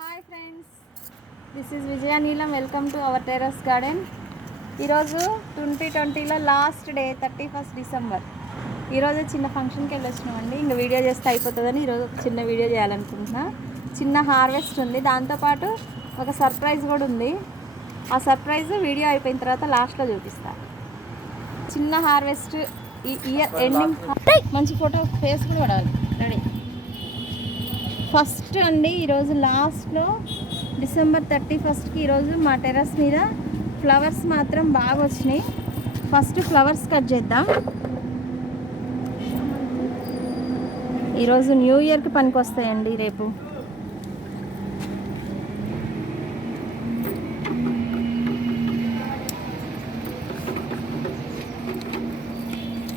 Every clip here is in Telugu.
హాయ్ ఫ్రెండ్స్, దిస్ ఈజ్ విజయ నీలం. Welcome to our terrace garden. ఈరోజు 2020లో లాస్ట్ డే 31 డిసెంబర్. ఈరోజు చిన్న ఫంక్షన్కి వెళ్ళి వచ్చినామండి. ఇంకా వీడియో చేస్తే అయిపోతుందని ఈరోజు ఒక చిన్న వీడియో చేయాలనుకుంటున్నా. చిన్న హార్వెస్ట్ ఉంది, దాంతోపాటు ఒక సర్ప్రైజ్ కూడా ఉంది. ఆ సర్ప్రైజ్ వీడియో అయిపోయిన తర్వాత లాస్ట్లో చూపిస్తా. చిన్న హార్వెస్ట్ ఈ ఇయర్ ఎండింగ్. మంచి ఫోటో ఫేస్ కూడా పడాలి. రెడీ. ఫస్ట్ అండి, ఈరోజు లాస్ట్లో డిసెంబర్ 31కి ఈరోజు మా టెర్రస్ మీద ఫ్లవర్స్ మాత్రం బాగా వచ్చినాయి. ఫస్ట్ ఫ్లవర్స్ కట్ చేద్దాం. ఈరోజు న్యూ ఇయర్కి పనికి వస్తాయండి. రేపు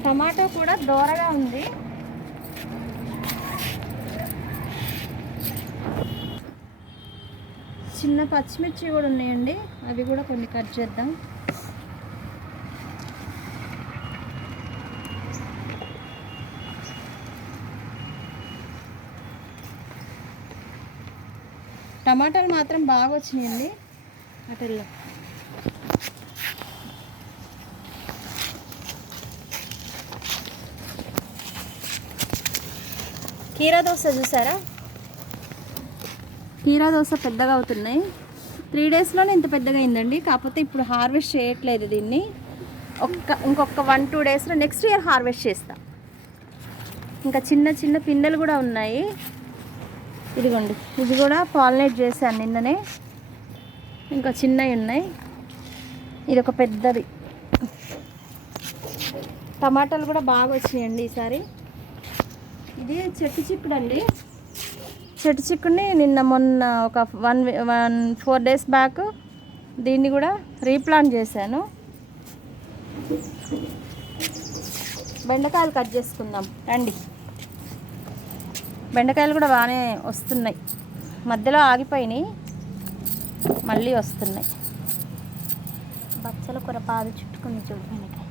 టమాటో కూడా దోరగా ఉంది. చిన్న పచ్చిమిర్చి కూడా ఉన్నాయండి, అవి కూడా కొన్ని కట్ చేద్దాం. టమాటాలు మాత్రం బాగా వచ్చినాయండి. అటల్లో కీరా దోశ చూసారా? కీరా దోశ పెద్దగా అవుతున్నాయి. 3 డేస్లోనే ఇంత పెద్దగా అయిందండి. కాకపోతే ఇప్పుడు హార్వెస్ట్ చేయట్లేదు దీన్ని. ఇంకొక 1-2 డేస్లో నెక్స్ట్ ఇయర్ హార్వెస్ట్ చేస్తాం. ఇంకా చిన్న చిన్న పిందెలు కూడా ఉన్నాయి. ఇదిగోండి, ఇది కూడా పాలినేట్ చేశాను నిన్ననే. ఇంకా చిన్నవి ఉన్నాయి. ఇది ఒక పెద్దది. టమాటాలు కూడా బాగా వచ్చినాయండి ఈసారి. ఇది చెట్టు చిక్కుడు అండి. చెట్టు చిక్కుడిని మొన్న ఒక 4 డేస్ బ్యాక్ దీన్ని కూడా రీప్లాంట్ చేశాను. బెండకాయలు కట్ చేసుకుందాం రండి. బెండకాయలు కూడా బాగానే వస్తున్నాయి. మధ్యలో ఆగిపోయినాయి, మళ్ళీ వస్తున్నాయి. బచ్చల కూర పాదు చుట్టుకుని చూడు బెండకాయ.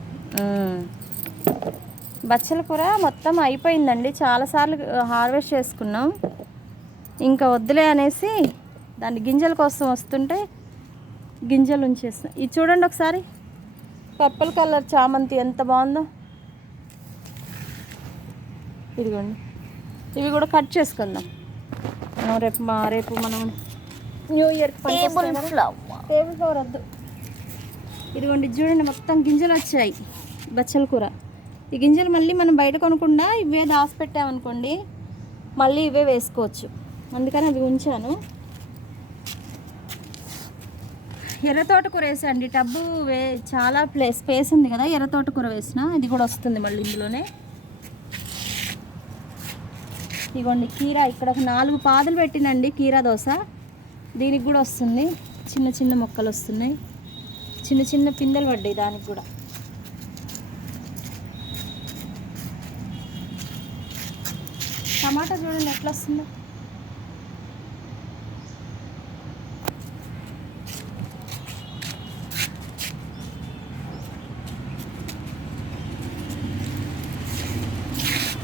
బచ్చల కూర మొత్తం అయిపోయిందండి. చాలాసార్లు హార్వెస్ట్ చేసుకున్నాం. ఇంకా వద్దులే అనేసి దాని గింజల కోసం వస్తుంటే గింజలు ఉంచేస్తాం. ఇది చూడండి ఒకసారి, పర్పుల్ కలర్ చామంతి ఎంత బాగుందో. ఇదిగోండి, ఇవి కూడా కట్ చేసుకుందాం. రేపు మనం న్యూ ఇయర్ టేబుల్ ఫ్లవర్ వద్దు. ఇదిగోండి చూడండి, మొత్తం గింజలు వచ్చాయి బచ్చల కూర. ఈ గింజలు మళ్ళీ మనం బయట కొనకుండా ఇవే దాచిపెట్టామనుకోండి, మళ్ళీ ఇవే వేసుకోవచ్చు. అందుకని అవి ఉంచాను. ఎర్ర తోటకూర వేసండి. టబ్బు చాలా స్పేస్ ఉంది కదా, ఎర్ర తోటకూర వేసిన ఇది కూడా వస్తుంది మళ్ళీ ఇందులోనే. ఇదిగోండి కీరా, ఇక్కడ ఒక 4 పాదులు పెట్టినండి కీరా దోశ. దీనికి కూడా వస్తుంది. చిన్న చిన్న మొక్కలు వస్తున్నాయి, చిన్న చిన్న పిందెలు పడ్డాయి దానికి కూడా. టమాటా చూడండి ఎట్లా వస్తుందో.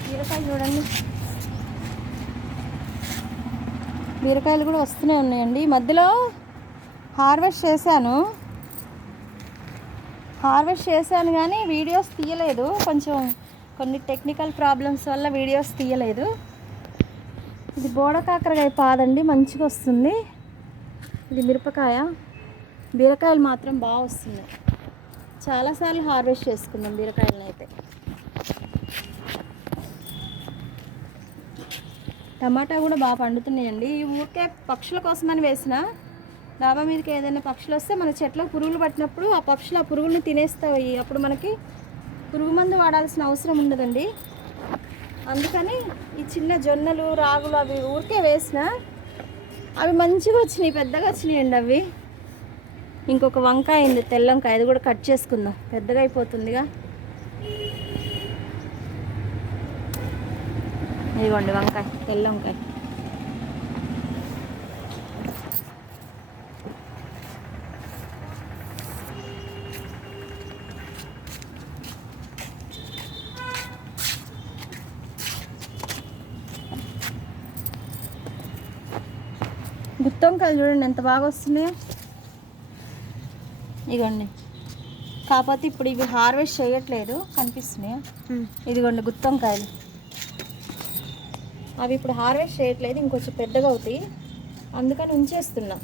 బీరకాయ చూడండి, బీరకాయలు కూడా వస్తూనే ఉన్నాయండి. మధ్యలో హార్వెస్ట్ చేశాను కానీ వీడియోస్ తీయలేదు. కొన్ని టెక్నికల్ ప్రాబ్లమ్స్ వల్ల వీడియోస్ తీయలేదు. ఇది బోడకాకరకాయ పాదండి, మంచిగా వస్తుంది. ఇది మిరపకాయ. బీరకాయలు మాత్రం బాగా వస్తున్నాయి. చాలాసార్లు హార్వెస్ట్ చేసుకున్నాం బీరకాయలను అయితే. టమాటా కూడా బాగా పండుతున్నాయండి. ఈ ఊరికే పక్షుల కోసమని వేసిన. డాబా మీదకి ఏదైనా పక్షులు వస్తే మన చెట్లో పురుగులు పట్టినప్పుడు ఆ పక్షులు ఆ పురుగుల్ని తినేస్తాయి. అప్పుడు మనకి పురుగు మందు వాడాల్సిన అవసరం ఉండదండి. అందుకని ఈ చిన్న జొన్నలు, రాగులు అవి ఊరికే వేసిన. అవి మంచిగా వచ్చినాయి, పెద్దగా వచ్చినాయండి అవి. ఇంకొక వంకాయ ఉంది, తెల్ల వంకాయ. అది కూడా కట్ చేసుకుందాం, పెద్దగా అయిపోతుందిగా. ఇదిగోండి వంకాయ, తెల్ల వంకాయ. గుత్తొంకాయలు చూడండి ఎంత బాగా వస్తున్నాయో. ఇదిగోండి, కాకపోతే ఇప్పుడు ఇవి హార్వెస్ట్ చేయట్లేదు, కనిపిస్తున్నాయా? ఇదిగోండి గుత్తొంకాయలు, అవి ఇప్పుడు హార్వెస్ట్ చేయట్లేదు, ఇంకొంచెం పెద్దగా అవుతాయి, అందుకని ఉంచేస్తున్నా.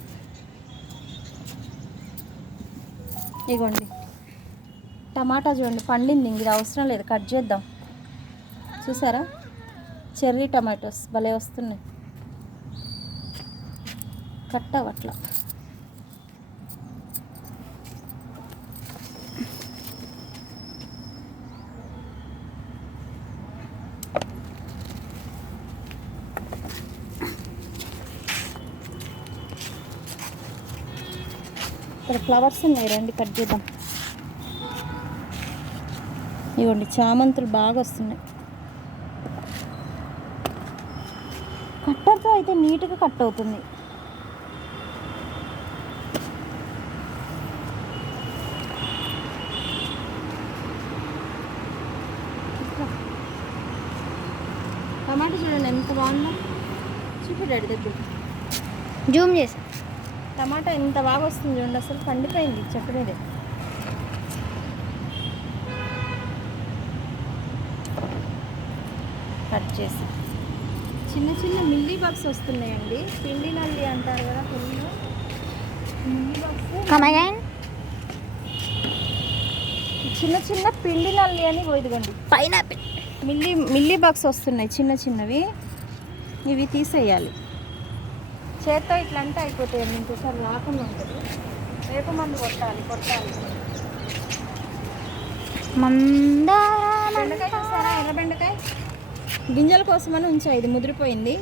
ఇదిగోండి టమాటా చూడండి పండింది, ఇంక ఇది అవసరం లేదు, కట్ చేద్దాం. చూసారా, చెర్రీ టమాటోస్ భలే వస్తున్నాయి, కట్ అవ్వట్లా. ఇక్కడ ఫ్లవర్స్ ఉన్నాయి, రండి కట్ చేద్దాం. ఇవ్వండి చామంతులు బాగా వస్తున్నాయి. కట్టర్తో అయితే నీట్గా కట్ అవుతుంది. టమాటా చూడండి ఎంత బాగుందో, చూపిడాడు దగ్గర జూమ్ చేసి. టమాటా ఎంత బాగా వస్తుంది చూడండి, అసలు పండిపోయింది చెట్టు మీదే. కట్ చేసి చిన్న చిన్న మిల్లీ బగ్స్ వస్తున్నాయండి, పిండి నల్లి అంటారు కదా, పుల్లు మిల్లీ బగ్స్. Come again. చిన్న చిన్న పిండి నల్లి అని ఇదిగోండి పైనాపిల్. మిల్లీ బగ్స్ వస్తున్నాయి చిన్న చిన్నవి, ఇవి తీసేయాలి. చేత్తో ఇట్లా అంటే అయిపోతాయండి, ఇంకోసారి రాకుండా ఉంటుంది. రేపు మందు కొట్టాలి. బెండకాయ చూసారా, ఎర్ర బెండకాయ గింజల కోసమని ఉంచా, ఇది ముదిరిపోయింది,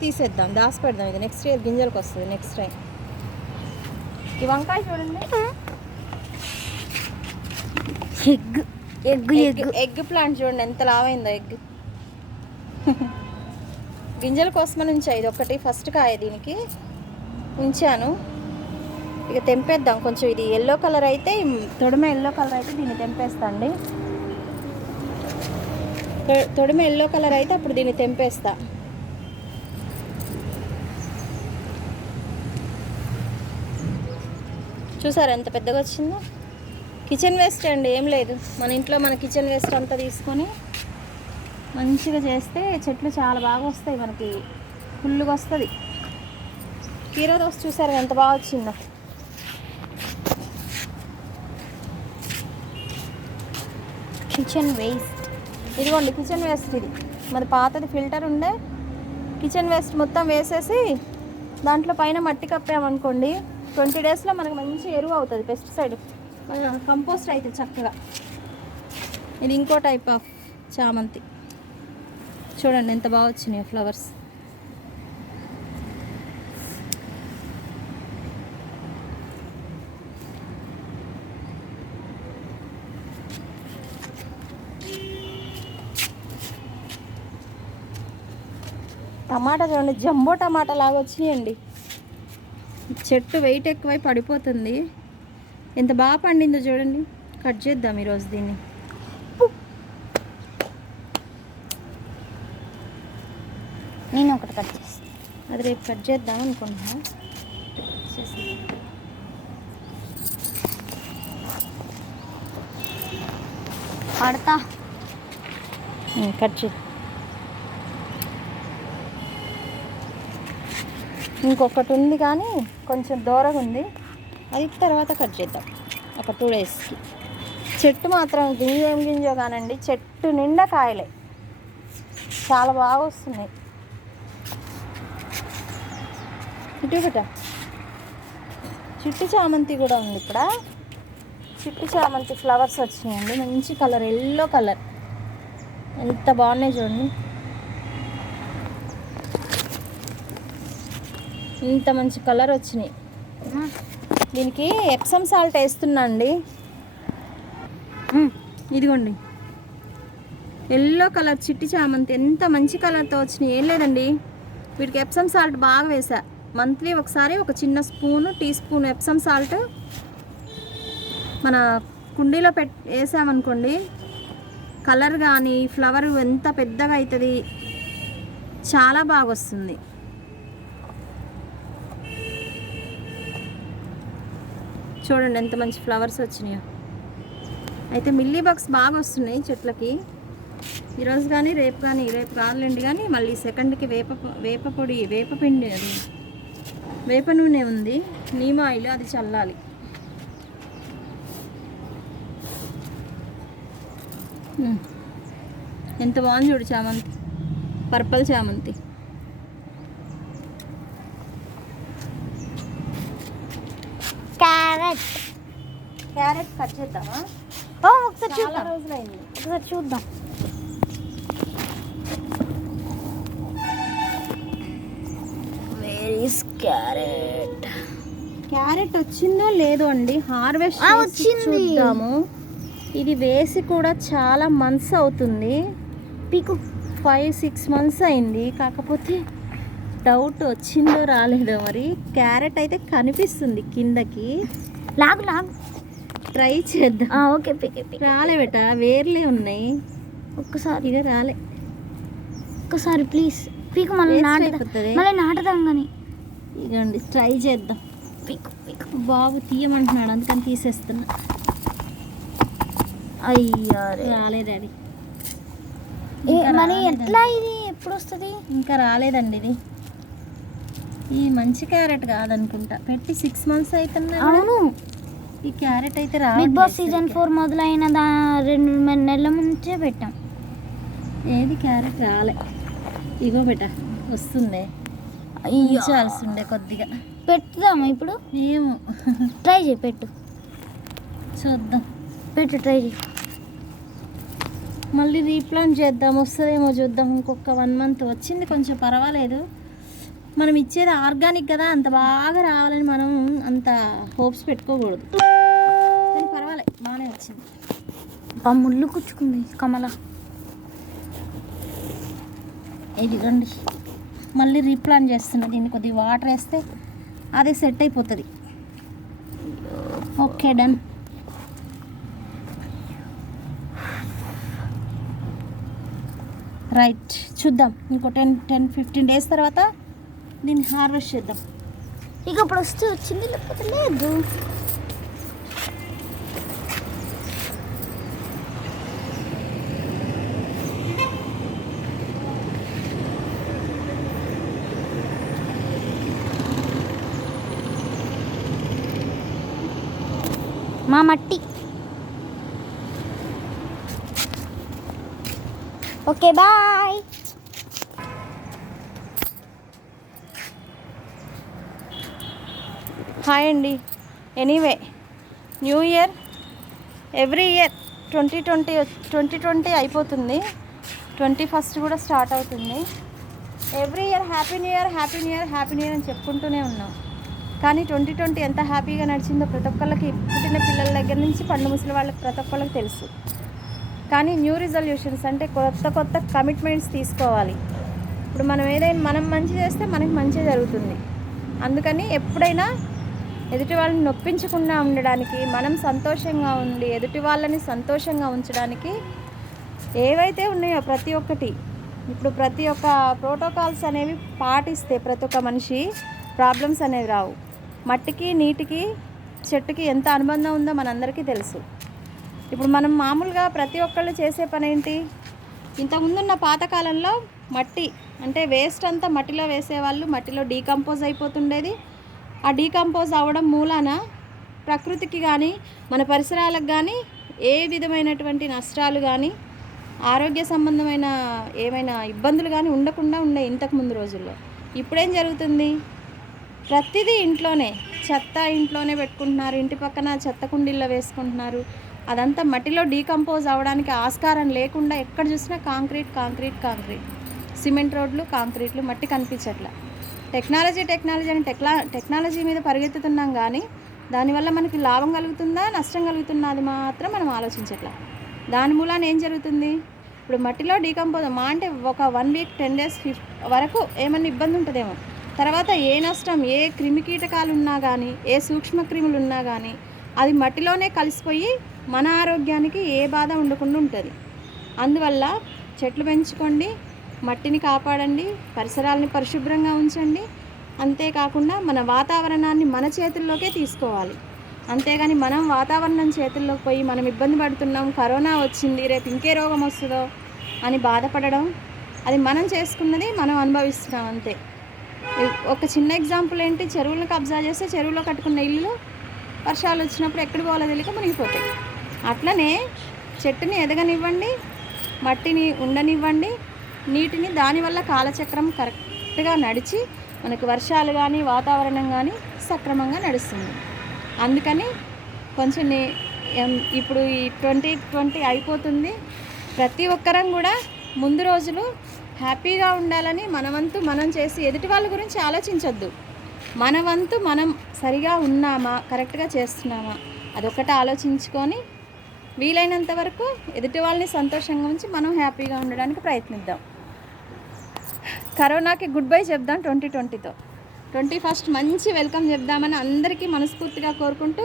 తీసేద్దాం, దాచి పెడదాం, ఇది నెక్స్ట్ ఇయర్ గింజలకు వస్తుంది నెక్స్ట్ టైం. ఈ వంకాయ చూడండి, ఎగ్ ప్లాంట్ చూడండి ఎంత లావైందో, ఎగ్ గింజల కోసమని ఉంచా, ఇది ఒకటి ఫస్ట్ కాయ దీనికి ఉంచాను. ఇక తెంపేద్దాం, కొంచెం ఇది ఎల్లో కలర్ అయితే, తొడిమ ఎల్లో కలర్ అయితే దీన్ని తెంపేస్తా అండి. తొడిమ ఎల్లో కలర్ అయితే అప్పుడు దీన్ని తెంపేస్తా. చూసారా ఎంత పెద్దగా వచ్చిందో. కిచెన్ వేస్ట్ అండి, ఏం లేదు, మన ఇంట్లో మన కిచెన్ వేస్ట్ అంతా తీసుకొని మంచిగా చేస్తే చెట్లు చాలా బాగా వస్తాయి, మనకి ఫుల్గా వస్తుంది. కీరా దోస చూసారా ఎంత బాగా వచ్చిందో. Kitchen waste. ఇదిగోండి కిచెన్ వేస్ట్, ఇది మరి పాతది ఫిల్టర్ ఉండే కిచెన్ వేస్ట్ మొత్తం వేసేసి దాంట్లో పైన మట్టి కప్పామనుకోండి, 20 డేస్లో మనకు మంచి ఎరువు అవుతుంది, పెస్టిసైడ్ కంపోస్ట్ అయితే చక్కగా. ఇది ఇంకో టైప్ ఆఫ్ చామంతి, చూడండి ఎంత బాగా వచ్చినాయి ఫ్లవర్స్. టమాటా చూడండి జంబో టమాటా లాగా వచ్చినాయండి, చెట్టు వెయిట్ ఎక్కువై పడిపోతుంది, ఎంత బాగా పండిందో చూడండి. కట్ చేద్దాం ఈరోజు దీన్ని. నేను ఒకటి కట్ చేస్తాను, అది రేపు కట్ చేద్దాం అనుకుంటున్నా. పడతా. కట్ చే. ఇంకొకటి ఉంది కానీ కొంచెం దూరంగా ఉంది, అది తర్వాత కట్ చేద్దాం ఒక 2 డేస్కి. చెట్టు మాత్రం ఏం గింజో కానండి, చెట్టు నిండా కాయలే, చాలా బాగా వస్తున్నాయి. ఇటు బిడ్డ చిట్టి చామంతి కూడా ఉంది ఇక్కడ, చిట్టి చామంతి ఫ్లవర్స్ వచ్చినాయండి, మంచి కలర్, ఎల్లో కలర్, ఎంత బాగున్నాయి చూడండి. ఇంత మంచి కలర్ వచ్చినాయి. దీనికి ఎప్సమ్ సాల్ట్ వేస్తున్నా అండి. ఇదిగోండి ఎల్లో కలర్ చిట్టి చామంతి ఎంత మంచి కలర్తో వచ్చినాయి. ఏం లేదండి, వీటికి ఎప్సమ్ సాల్ట్ బాగా వేసా, మంత్లీ ఒకసారి ఒక చిన్న టీ స్పూన్ ఎప్సమ్ సాల్ట్ మన కుండీలో వేసామనుకోండి, కలర్ కానీ ఫ్లవర్ ఎంత పెద్దగా అవుతుంది, చాలా బాగా వస్తుంది. చూడండి ఎంత మంచి ఫ్లవర్స్ వచ్చినాయో. అయితే మిల్లీ బగ్స్ బాగా వస్తున్నాయి చెట్లకి. ఈరోజు కానీ రేపు కాదులేండి, కానీ మళ్ళీ సెకండ్కి వేపపిండి అది వేప నూనె ఉంది, నీమ్ ఆయిల్, అది చల్లాలి. ఎంత బాగుంది చూడు చామంతి, పర్పల్ చామంతి. క్యారెట్ కట్ చేద్దామా? ఒకసారి చాలా చూద్దాం, రోజులైంది. ఒకసారి చూద్దాం. క్యారెట్ వచ్చిందో లేదో అండి, హార్వెస్ట్ వచ్చింది. చూద్దాము. ఇది వేసి కూడా చాలా మంత్స్ అవుతుంది, పీకు 5-6 months అయింది. కాకపోతే డౌట్ వచ్చిందో రాలేదో మరి. క్యారెట్ అయితే కనిపిస్తుంది కిందకి, లాగు లాగు. ట్రై చేద్దాం. ఓకే పీకే పీకే. రాలే బెట, వేర్లే ఉన్నాయి. ఒక్కసారి ఇక రాలే, ఒక్కసారి ప్లీజ్ పీకు. మళ్ళీ Waste నాటుదాం, అయిపోతది. మళ్ళీ నాటుదాం కానీ. ఇగండి ట్రై చేద్దాం. పీకు పీకు. బాబు తీయమంటున్నాడు, అందుకని తీసేస్తున్నా. అయ్యా రాలే డాడీ, మరి ఎట్లా ఇది ఎప్పుడు వస్తుంది? ఇంకా రాలేదండి. ఇది ఈ మంచి క్యారెట్ కాదనుకుంటా, పెట్టి 6 months అవుతున్నా. అవును, ఈ క్యారెట్ అయితే బిగ్ బాస్ సీజన్ 4 మొదలైన 2 నెలల నుంచే పెట్టాం. ఏది క్యారెట్ రాలే. ఇగో బెట వస్తుందే, ఉంచాల్సిండే కొద్దిగా. పెట్టుదామా ఇప్పుడు? ఏమో ట్రై చేయి, పెట్టు చూద్దాం. పెట్టు, ట్రై చేయి. మళ్ళీ రీప్లాంట్ చేద్దాం, వస్తుందేమో చూద్దాం. ఇంకొక 1 month వచ్చింది, కొంచెం పర్వాలేదు. మనం ఇచ్చేది ఆర్గానిక్ కదా, అంత బాగా రావాలని మనం అంత హోప్స్ పెట్టుకోకూడదు. కానీ పర్వాలేదు, బాగానే వచ్చింది. ముళ్ళు కుచ్చుకుంది కమల. ఇదిగోండి, మళ్ళీ రీప్లాంట్ చేస్తున్నా. దీన్ని కొద్దిగా వాటర్ వేస్తే అదే సెట్ అయిపోతుంది. Okay done. రైట్, చూద్దాం. ఇంకో 10-15 days తర్వాత దీన్ని హార్వెస్ట్ చేద్దాం. ఇక ఇప్పుడు వస్తే వచ్చింది, లేకపోతే లేదు. మా మట్టి. Okay bye. హాయ్ అండి. Anyway, new year, every year 2020 అయిపోతుంది, 21st కూడా స్టార్ట్ అవుతుంది. Every year happy new year, happy new year, happy new year అని చెప్పుకుంటూనే ఉన్నాం. కానీ 2020 ఎంత హ్యాపీగా నడిచిందో ప్రతి ఒక్కళ్ళకి, పుట్టిన పిల్లల దగ్గర నుంచి పండు ముసలి వాళ్ళకి ప్రతి ఒక్కళ్ళకి తెలుసు. కానీ న్యూ రిజల్యూషన్స్ అంటే కొత్త కమిట్మెంట్స్ తీసుకోవాలి. ఇప్పుడు మనం మంచి చేస్తే మనకి మంచి జరుగుతుంది. అందుకని ఎప్పుడైనా ఎదుటి వాళ్ళని నొప్పించకుండా ఉండడానికి, మనం సంతోషంగా ఉండి ఎదుటి వాళ్ళని సంతోషంగా ఉంచడానికి ఏవైతే ఉన్నాయో ప్రతి ఒక్కటి, ఇప్పుడు ప్రతి ఒక్క ప్రోటోకాల్స్ అనేవి పాటిస్తే ప్రతి ఒక్క మనిషి ప్రాబ్లమ్స్ అనేవి రావు. మట్టికి, నీటికి, చెట్టుకి ఎంత అనుబంధం ఉందో మనందరికీ తెలుసు. ఇప్పుడు మనం మామూలుగా ప్రతి ఒక్కళ్ళు చేసే పని ఏంటి? ఇంతకుముందున్న పాతకాలంలో మట్టి అంటే వేస్ట్ అంతా మట్టిలో వేసేవాళ్ళు, మట్టిలో డీకంపోజ్ అయిపోతుండేది. ఆ డీకంపోజ్ అవ్వడం మూలాన ప్రకృతికి కానీ మన పరిసరాలకు కానీ ఏ విధమైనటువంటి నష్టాలు కానీ ఆరోగ్య సంబంధమైన ఏమైనా ఇబ్బందులు కానీ ఉండకుండా ఉండే ఇంతకుముందు రోజుల్లో. ఇప్పుడేం జరుగుతుంది? ప్రతిదీ ఇంట్లోనే, చెత్త ఇంట్లోనే పెట్టుకుంటున్నారు, ఇంటి పక్కన చెత్త కుండీల్లో వేసుకుంటున్నారు. అదంతా మట్టిలో డీకంపోజ్ అవ్వడానికి ఆస్కారం లేకుండా ఎక్కడ చూసినా కాంక్రీట్, సిమెంట్ రోడ్లు, కాంక్రీట్లు, మట్టి కనిపించట్లా. టెక్నాలజీ అని టెక్నాలజీ మీద పరిగెత్తుతున్నాం, కానీ దానివల్ల మనకి లాభం కలుగుతుందా, నష్టం కలుగుతుందా, అది మాత్రం మనం ఆలోచించట్లా. దాని మూలాన ఏం జరుగుతుంది? ఇప్పుడు మట్టిలో డీకంపోజ్ అంటే ఒక 1 week 10 days వరకు ఏమన్నా ఇబ్బంది ఉంటుందేమో. తర్వాత ఏ నష్టం, ఏ క్రిమికీటకాలు ఉన్నా కానీ, ఏ సూక్ష్మక్రిములు ఉన్నా కానీ అది మట్టిలోనే కలిసిపోయి మన ఆరోగ్యానికి ఏ బాధ ఉండకుండా ఉంటుంది. అందువల్ల చెట్లు పెంచుకోండి, మట్టిని కాపాడండి, పరిసరాలని పరిశుభ్రంగా ఉంచండి. అంతేకాకుండా మన వాతావరణాన్ని మన చేతుల్లోకే తీసుకోవాలి. అంతేగాని మనం వాతావరణం చేతుల్లోకి పోయి మనం ఇబ్బంది పడుతున్నాం, కరోనా వచ్చింది, రేపు ఇంకే రోగం వస్తుందో అని బాధపడడం, అది మనం చేసుకున్నది మనం అనుభవిస్తున్నాం అంతే. ఒక చిన్న ఎగ్జాంపుల్ ఏంటి, చెరువులను కబ్జా చేస్తే చెరువులో కట్టుకున్న ఇల్లు వర్షాలు వచ్చినప్పుడు ఎక్కడికి పోవాలో తెలియక మునిగిపోతాయి. అట్లనే చెట్టుని ఎదగనివ్వండి, మట్టిని ఉండనివ్వండి, నీటిని దానివల్ల కాలచక్రం కరెక్ట్గా నడిచి మనకు వర్షాలు కానీ వాతావరణం కానీ సక్రమంగా నడుస్తుంది. అందుకని కొంచెం ఇప్పుడు ఈ 2020 అయిపోతుంది. ప్రతి ఒక్కరం కూడా ముందు రోజులు హ్యాపీగా ఉండాలని మన వంతు మనం చేసి ఎదుటి వాళ్ళ గురించి ఆలోచించొద్దు. మన వంతు మనం సరిగా ఉన్నామా, కరెక్ట్గా చేస్తున్నామా, అదొక్కటి ఆలోచించుకొని వీలైనంత వరకు ఎదుటి వాళ్ళని సంతోషంగా ఉంచి మనం హ్యాపీగా ఉండడానికి ప్రయత్నిద్దాం. కరోనాకి గుడ్ బై చెప్దాం 2020తో. 21st మంచి వెల్కమ్ చెప్దామని అందరికీ మనస్ఫూర్తిగా కోరుకుంటూ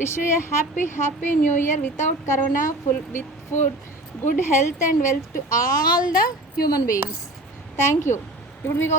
wish you A happy new year without corona, with food, good health and wealth to all the human beings. Thank you. ఇప్పుడు మీకు